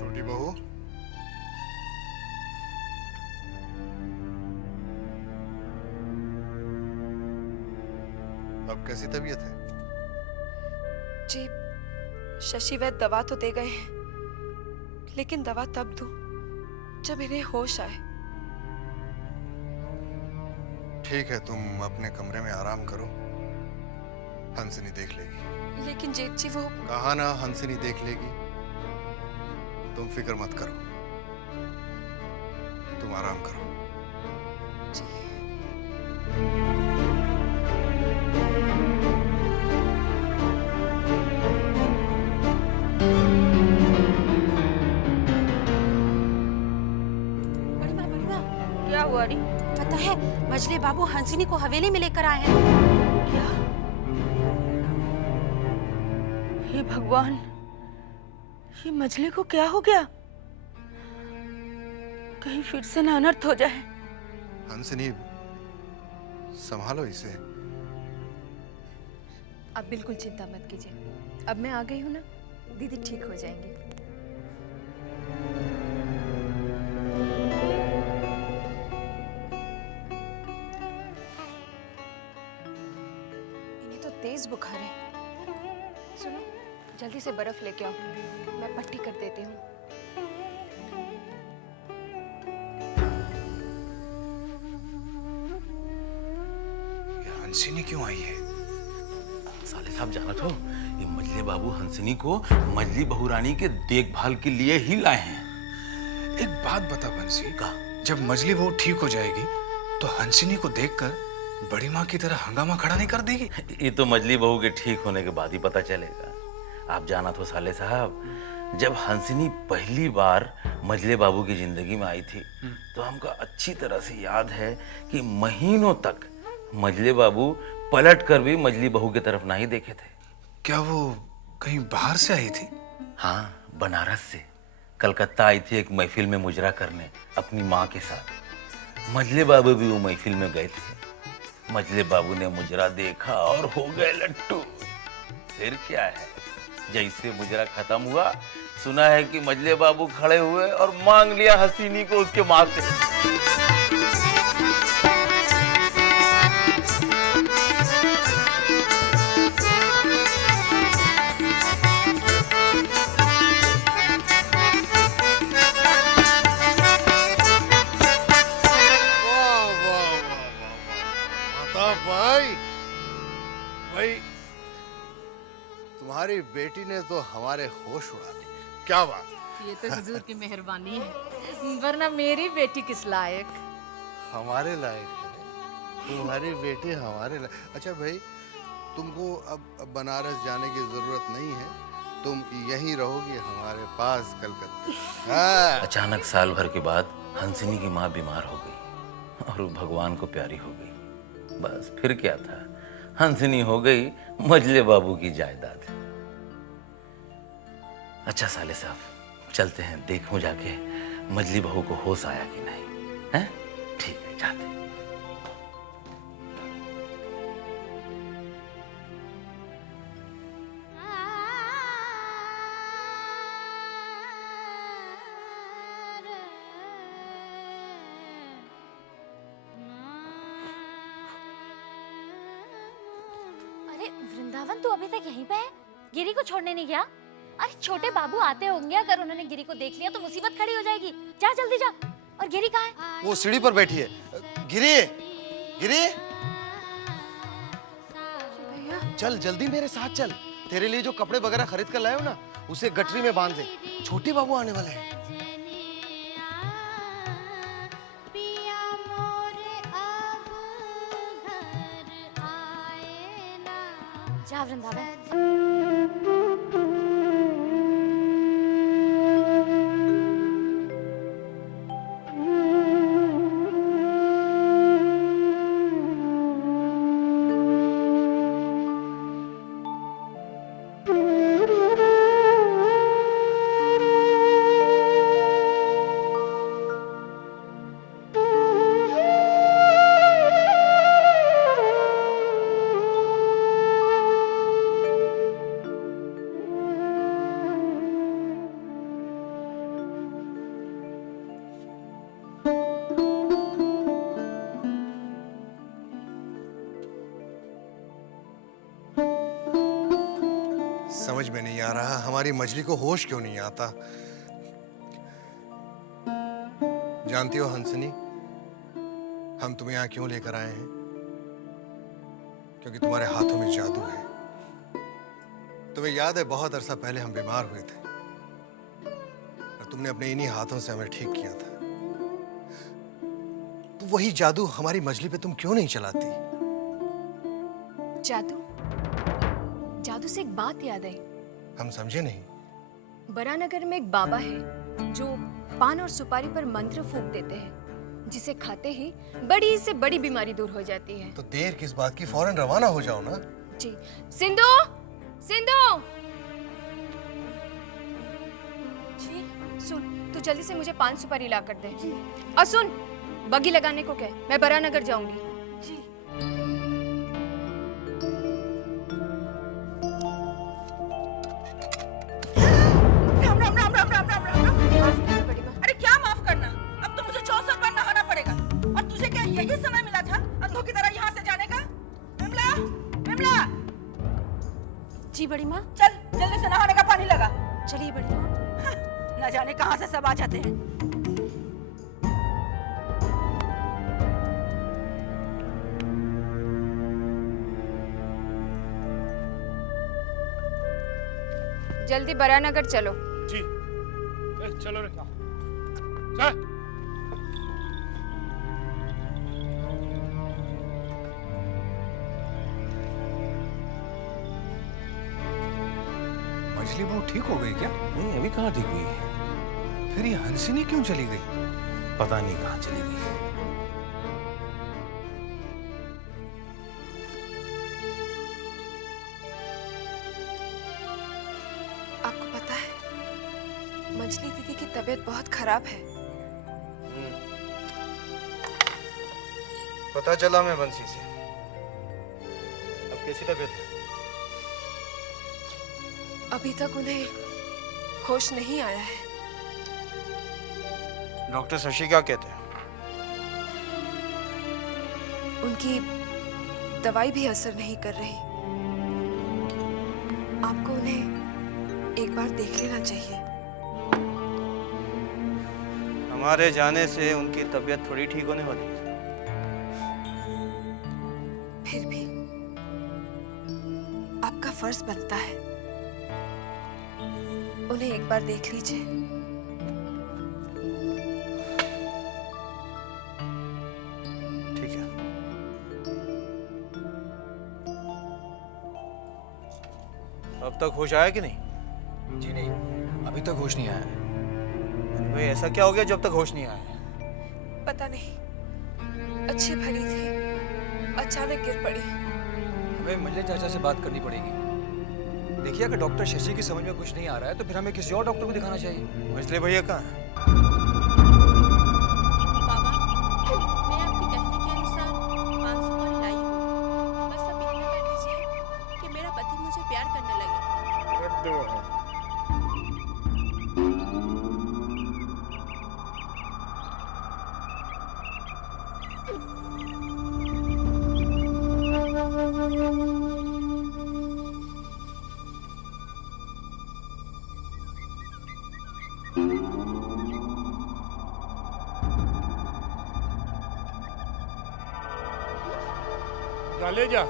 छोटी बहू, अब कैसी तबीयत है? जी, शशि वैद्य दवा तो दे गए हैं, लेकिन दवा तब दूं जब इन्हें होश आए। ठीक है, तुम अपने कमरे में आराम करो, हंसनी देख लेगी। लेकिन जेठ जी वो कहा ना, हंसनी देख लेगी। तुम फिक्र मत करो, तुम आराम करो। जी। बड़ी माँ, क्या हुआ री? पता है मजले बाबू हंसिनी को हवेली में लेकर आए हैं। क्या? हे भगवान, ये मछली को क्या हो गया? कहीं फिर से ना अनर्थ हो जाए। हंसनी, संभालो इसे। आप बिल्कुल चिंता मत कीजिए, अब मैं आ गई हूँ ना, दीदी ठीक हो जाएंगी। इन्हें तो तेज बुखार है। सुनो, जल्दी से बर्फ लेके आओ, मैं पट्टी कर देती हूँ। हंसिनी क्यों आई है? साले साहब जाना तो ये मजले बाबू हंसनी को मजली बहुरानी के देखभाल के लिए ही लाए हैं। एक बात बता बंसी, का? जब मजली बहू ठीक हो जाएगी तो हंसिनी को देखकर बड़ी माँ की तरह हंगामा खड़ा नहीं कर देगी? ये तो मजली बहू के ठीक होने के बाद ही पता चलेगा। आप जाना तो साले साहब, जब हंसनी पहली बार मजले बाबू की जिंदगी में आई थी तो हमको अच्छी तरह से याद है कि महीनों तक मजले बाबू पलट कर भी मजली बहू की तरफ नहीं देखे थे। क्या वो कहीं बाहर से आई थी? हाँ, बनारस से कलकत्ता आई थी एक महफिल में मुजरा करने अपनी माँ के साथ। मजले बाबू भी वो महफिल में गए थे। मजले बाबू ने मुजरा देखा और हो गए लट्टू। फिर क्या है, जैसे मुजरा खत्म हुआ, सुना है कि मजले बाबू खड़े हुए और मांग लिया हसीनी को उसके माँ से। वाह वाह वाह वाह वाह, भाई भाई, तुम्हारी बेटी ने तो हमारे होश उड़ा दिए। क्या बात! ये तो हुजूर की मेहरबानी है, वरना मेरी बेटी किस लायक। हमारे लायक है, तुम्हारी बेटी हमारे लायक। अच्छा भाई, तुमको अब बनारस जाने की जरूरत नहीं है, तुम यहीं रहोगी हमारे पास कलकत्ता। हाँ। अचानक साल भर के बाद हंसनी की माँ बीमार हो गई और वो भगवान को प्यारी हो गई। बस फिर क्या था, हंसनी हो गई मजले बाबू की जायदाद। अच्छा साले साहब, चलते हैं, देखूं जाके मजली बहू को होश आया कि नहीं। हैं? ठीक है, जाते हैं। अरे वृंदावन तो अभी तक यहीं पे है, गिरी को छोड़ने नहीं गया। अरे छोटे बाबू आते होंगे, अगर उन्होंने गिरी को देख लिया तो मुसीबत खड़ी हो जाएगी। जा जल्दी जा। और गिरी कहाँ है? वो सीढ़ी पर बैठी है। गिरी, गिरी, चल जल्दी मेरे साथ चल। तेरे लिए जो कपड़े वगैरह खरीद कर लाए हो ना, उसे गठरी में बांध दे, छोटे बाबू आने वाले हैं। जा वृंदावन। समझ में नहीं आ रहा हमारी मछली को होश क्यों नहीं आता। जानती हो हंसनी, हम तुम्हें यहाँ क्यों लेकर आए हैं? क्योंकि तुम्हारे हाथों में जादू है। तुम्हें याद है बहुत अरसा पहले हम बीमार हुए थे और तुमने अपने इन्हीं हाथों से हमें ठीक किया था। तो वही जादू हमारी मछली पे तुम क्यों नहीं चलाती? जादू? जादू से एक बात याद आई। हम समझे नहीं। बरानगर में एक बाबा है जो पान और सुपारी पर मंत्र फूंक देते हैं, जिसे खाते ही बड़ी से बड़ी बीमारी दूर हो जाती है। तो देर किस बात की, फौरन रवाना हो जाओ ना। जी। सिंधु, सिंधु, जी सुन, तू जल्दी से मुझे पान सुपारी ला कर दे। और सुन, बगी लगाने को कह, मैं बरानगर जाऊंगी। जी। राम राम राम राम राम राम राम राम। अरे क्या माफ करना, अब तो मुझे 64 बार नहाना पड़ेगा। और तुझे क्या यही समय मिला था अंधों की तरह यहाँ से जाने का? विमला, विमला, जी बड़ी माँ। चल जल्दी से नहाने का पानी लगा। चलिए बड़ी माँ। न जाने कहाँ से सब आ जाते हैं। जल्दी बरानगर चलो। जी। चलो रे। चल। मछली बहू ठीक हो गई क्या? नहीं, अभी कहाँ ठीक हुई है? फिर ये हंसिनी क्यों चली गई? पता नहीं कहाँ चली गई। आपको पता है, मछली दीदी की तबीयत बहुत खराब है। पता चला मैं बंसी से। अब कैसी तबीयत है? अभी तक उन्हें होश नहीं आया है। डॉक्टर शशि क्या कहते हैं? उनकी दवाई भी असर नहीं कर रही। आपको उन्हें एक बार देख लेना चाहिए। हमारे जाने से उनकी तबीयत थोड़ी ठीक होने वाली है। फिर भी आपका फर्ज बनता है, उन्हें एक बार देख लीजिए। ठीक है। अब तक होश आया कि नहीं? जी नहीं, अभी तक होश नहीं आया है। भाई ऐसा क्या हो गया जब तक होश नहीं आया? पता नहीं, अच्छी भली थी, अचानक गिर पड़ी। हमें मंजले चाचा से बात करनी पड़ेगी। देखिए, अगर डॉक्टर शशि की समझ में कुछ नहीं आ रहा है तो फिर हमें किसी और डॉक्टर को दिखाना चाहिए। मछली भैया कहाँ है? बाबा, मैं आपके कहने के अनुसार 5 सुपारी लाई हूँ। बस अब इतना कर दीजिए कि मेरा पति मुझे प्यार करने लगे। ले जा,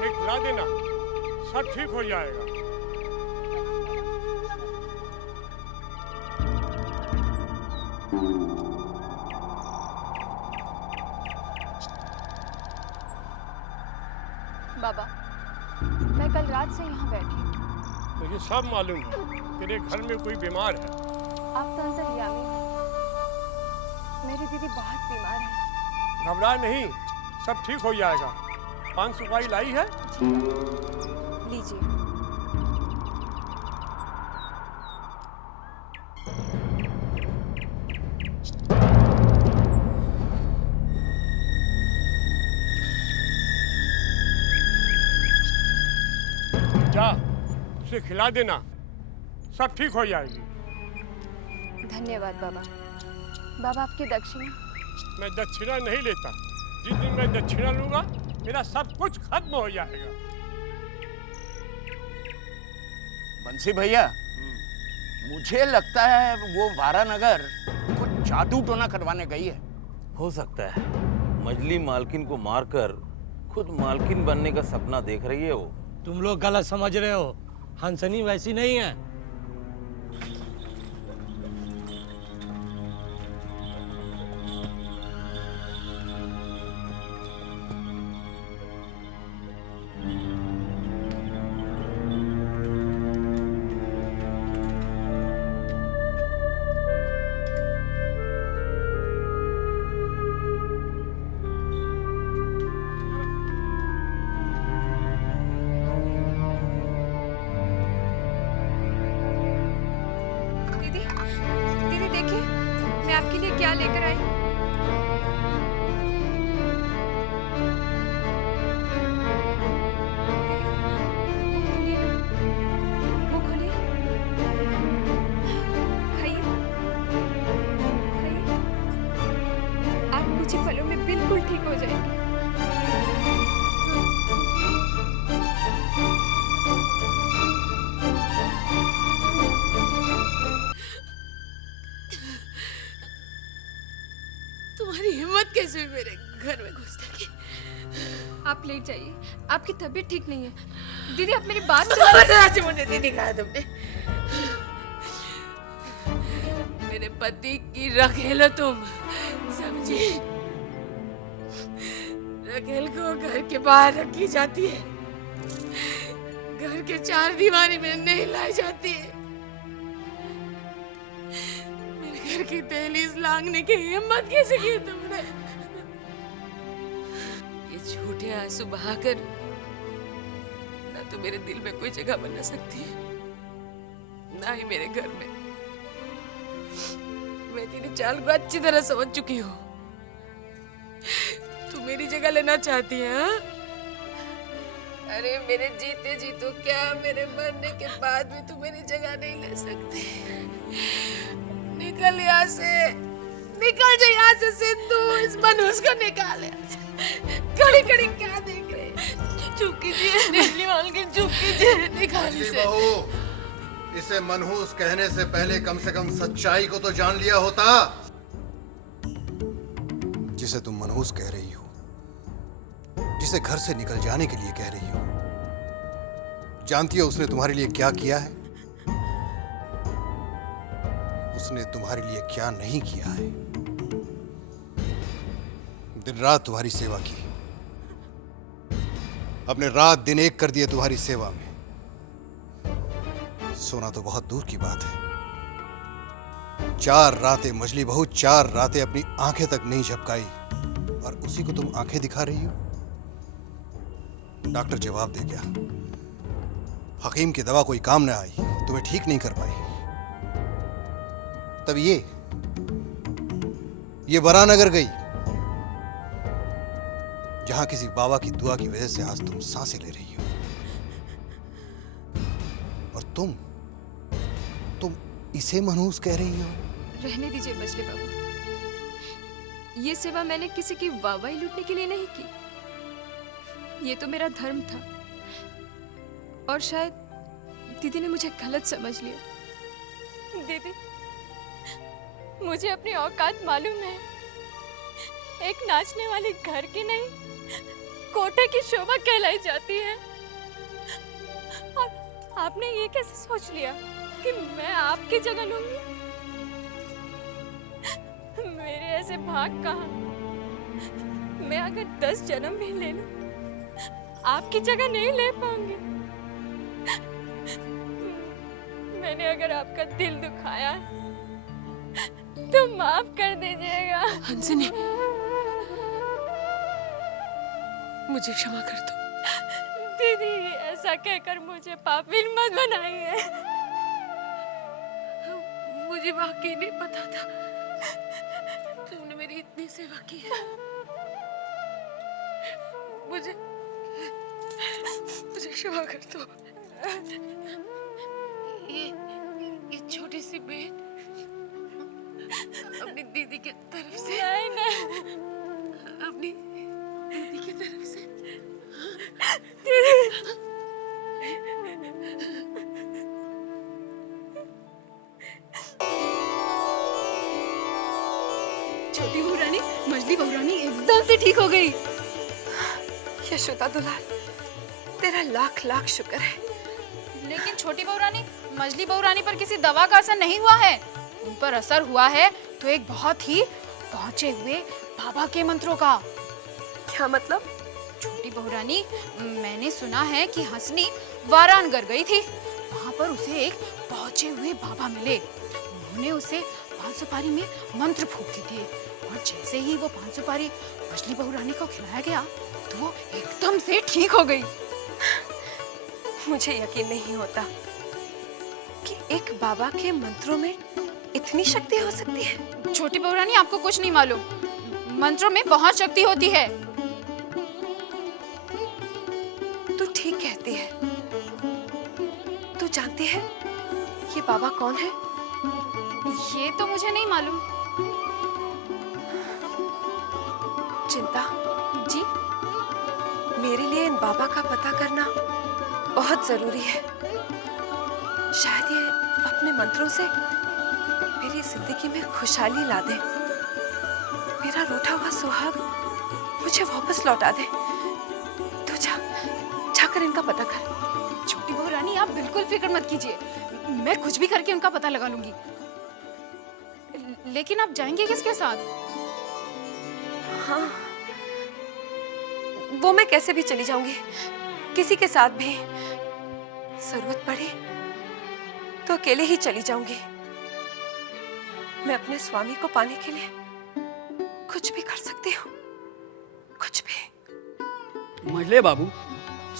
ये खिला देना, सब ठीक हो जाएगा। बाबा, मैं कल रात से यहाँ बैठी हूँ। मुझे सब मालूम है, तेरे घर में कोई बीमार है। आप तो अंतर्यामी हैं। मेरी दीदी बहुत बीमार है। घबरा नहीं, सब ठीक हो जाएगा। 5 सुपारी लाई है? लीजिए। जा, उसे खिला देना, सब ठीक हो जाएगी। धन्यवाद बाबा। बाबा, आपकी दक्षिणा? मैं दक्षिणा नहीं लेता। जिस दिन मैं दक्षिणा लूंगा, मेरा सब कुछ खत्म हो जाएगा। बंसी भैया, मुझे लगता है वो वारानगर कुछ जादू टोना करवाने गई है। हो सकता है मजली मालकिन को मारकर खुद मालकिन बनने का सपना देख रही है वो। तुम लोग गलत समझ रहे हो, हंसनी वैसी नहीं है। दीदी, दीदी देखिए, मैं आपके लिए क्या लेकर आई हूँ। वो खोलिए, खाइए, खाइए। आप कुछ ही पलों में बिल्कुल ठीक हो जाएंगे। तुम्हारी हिम्मत कैसे हुई मेरे घर में घुसने की? आप लेट जाइए, आपकी तबीयत ठीक नहीं है। दीदी आप मेरी बात आज मुझे नहीं दिखाया तुमने। मेरे पति की रखेल हो तुम, समझी? रखेल को घर के बाहर रखी जाती है, घर के चार दीवारी में नहीं लाई जाती है। मेरे घर की दहलीज लांघने की हिम्मत कैसे की तुमने? ये झूठे आंसू बहाकर ना तो मेरे दिल में कोई जगह बना सकती है, ना ही मेरे घर में। मैं तेरी चाल को अच्छी तरह समझ चुकी हूँ। तू मेरी जगह लेना चाहती है, हाँ? अरे मेरे जीते जी तो क्या, मेरे मरने के बाद भी तू मेरी जगह नहीं ले सकती। निकल यहाँ से, निकल जा यहाँ से सिंधु, इस मनहूस को निकाल यहाँ से। खड़ी खड़ी क्या देख रहे? चुप कीजिए, नीली मालकिन चुप कीजिए, निकाल मजली इसे। बहू, इसे मनहूस कहने से पहले कम से कम सच्चाई को तो जान लिया होता। जिसे तुम मनहूस कह रही हो, जिसे घर से निकल जाने के लिए कह रही हो, जानती हो उसने तुम्हारे लिए क्या किया है? उसने तुम्हारे लिए क्या नहीं किया है? दिन रात तुम्हारी सेवा की, अपने रात दिन एक कर दिए तुम्हारी सेवा में। सोना तो बहुत दूर की बात है। 4 रातें मजली बहू, 4 रातें अपनी आंखें तक नहीं झपकाई, और उसी को तुम आंखें दिखा रही हो। डॉक्टर जवाब दे गया, हकीम की दवा कोई काम ना आई, तुम्हें ठीक नहीं कर पाई। तब ये बरानगर गई, जहां किसी बाबा की दुआ की वजह से आज तुम सांसें ले रही हो। और तुम इसे मनहूस कह रही हो? रहने दीजिए मजली बाबू, ये सेवा मैंने किसी की वाहवाही लूटने के लिए नहीं की। ये तो मेरा धर्म था, और शायद दीदी ने मुझे गलत समझ लिया। दीदी, मुझे अपनी औकात मालूम है। एक नाचने वाली घर की नहीं, कोटे की शोभा कहलाई जाती है। और आपने ये कैसे सोच लिया कि मैं आपकी जगह लूंगी? मेरे ऐसे भाग कहाँ? मैं अगर 10 जन्म भी ले लूं, आपकी जगह नहीं ले पाऊंगी। मैंने अगर आपका दिल दुखाया तो माफ कर दीजिएगा। हंसनी, मुझे क्षमा कर दो। दीदी, ऐसा कहकर मुझे पापी मत बनाइए। मुझे वाकई नहीं पता था तुमने मेरी इतनी सेवा की है। मुझे क्षमा कर दो। ये छोटी सी बेट अपनी दीदी की तरफ से, नहीं, अपनी दीदी की तरफ से। छोटी बहू रानी, मजली बहू रानी एकदम से ठीक हो गई। यशोदा दुलार, तेरा लाख लाख शुक्र है। लेकिन छोटी बहू रानी, मजली बहू रानी पर किसी दवा का असर नहीं हुआ है। उन पर असर हुआ है तो एक बहुत ही पहुंचे हुए बाबा के मंत्रों का। क्या मतलब? छोटी बहू रानी, मैंने सुना है कि हंसनी वाराणगढ़ गई थी। वहाँ पर उसे एक पहुंचे हुए बाबा मिले। उन्होंने उसे 5 सुपारी में मंत्र फूंक के दिए और जैसे ही वो 5 सुपारी मछली बहू रानी को खिलाया गया तो वो एकदम से ठीक हो गई। मुझे यकीन नहीं होता कि एक बाबा के मंत्रों में इतनी शक्ति हो सकती है। छोटी बहू रानी, आपको कुछ नहीं मालूम, मंत्रों में बहुत शक्ति होती है। तू ठीक कहती है। तू जानती है ये बाबा कौन है? ये तो मुझे नहीं मालूम। चिंता जी, मेरे लिए इन बाबा का पता करना बहुत जरूरी है। शायद ये अपने मंत्रों से मेरी जिंदगी में खुशहाली ला दे, मेरा रूठा हुआ सुहाग मुझे वापस लौटा दे। तू जाकर इनका पता कर। छोटी बहू रानी, आप बिल्कुल फिक्र मत कीजिए, मैं कुछ भी करके उनका पता लगा लूंगी। लेकिन आप जाएंगे किसके साथ? हाँ, वो मैं कैसे भी चली जाऊंगी, किसी के साथ भी। जरूरत पड़ी तो अकेले ही चली जाऊंगी। मैं अपने स्वामी को पाने के लिए कुछ भी कर सकती हूँ, कुछ भी। मजले बाबू,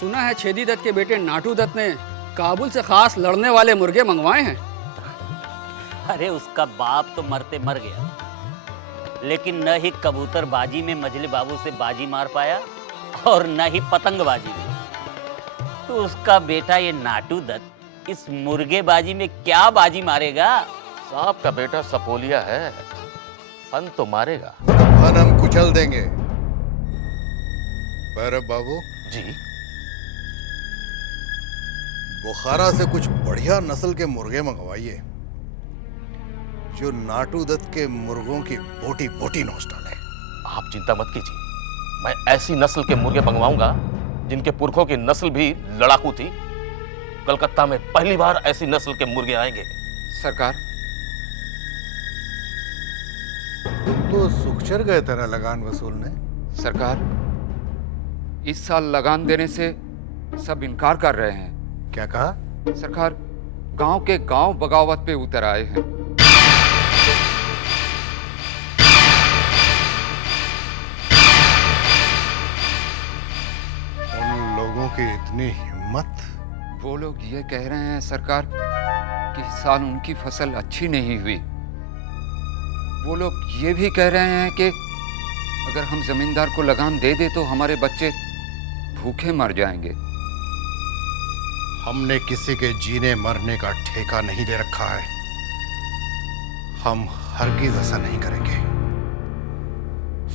सुना है छेदी दत्त के बेटे नाटू दत्त ने काबुल से खास लड़ने वाले मुर्गे मंगवाए हैं। अरे उसका बाप तो मरते मर गया, लेकिन न ही कबूतरबाजी में मजले बाबू से बाजी मार पाया और न ही पतंगबाजी में। तो उसका बेटा ये नाटू दत्त इस मुर्गेबाजी में क्या बाजी मारेगा? सांप का बेटा सपोलिया है, फन तो मारेगा। फन हम कुचल देंगे। भैरव बाबू जी, बुखारा से कुछ बढ़िया नस्ल के मुर्गे मंगवाइए जो नाटू दत्त के मुर्गों की बोटी बोटी नोच डाले। आप चिंता मत कीजिए, मैं ऐसी नस्ल के मुर्गे मंगवाऊंगा जिनके पुरखों की नस्ल भी लड़ाकू थी। कलकत्ता में पहली बार ऐसी नस्ल के मुर्गे आएंगे। सरकार, तुम तो सुखचर गए थे ना लगान वसूलने। सरकार, इस साल लगान देने से सब इनकार कर रहे हैं। क्या कहा? सरकार, गांव के गांव बगावत पे उतर आए हैं। उन लोगों की इतनी हिम्मत। वो लोग ये कह रहे हैं सरकार कि इस साल उनकी फसल अच्छी नहीं हुई। वो लोग ये भी कह रहे हैं कि अगर हम जमींदार को लगान दे दे तो हमारे बच्चे भूखे मर जाएंगे। हमने किसी के जीने मरने का ठेका नहीं दे रखा है। हम हरगिज ऐसा नहीं करेंगे।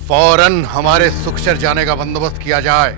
फौरन हमारे सुखचर जाने का बंदोबस्त किया जाए।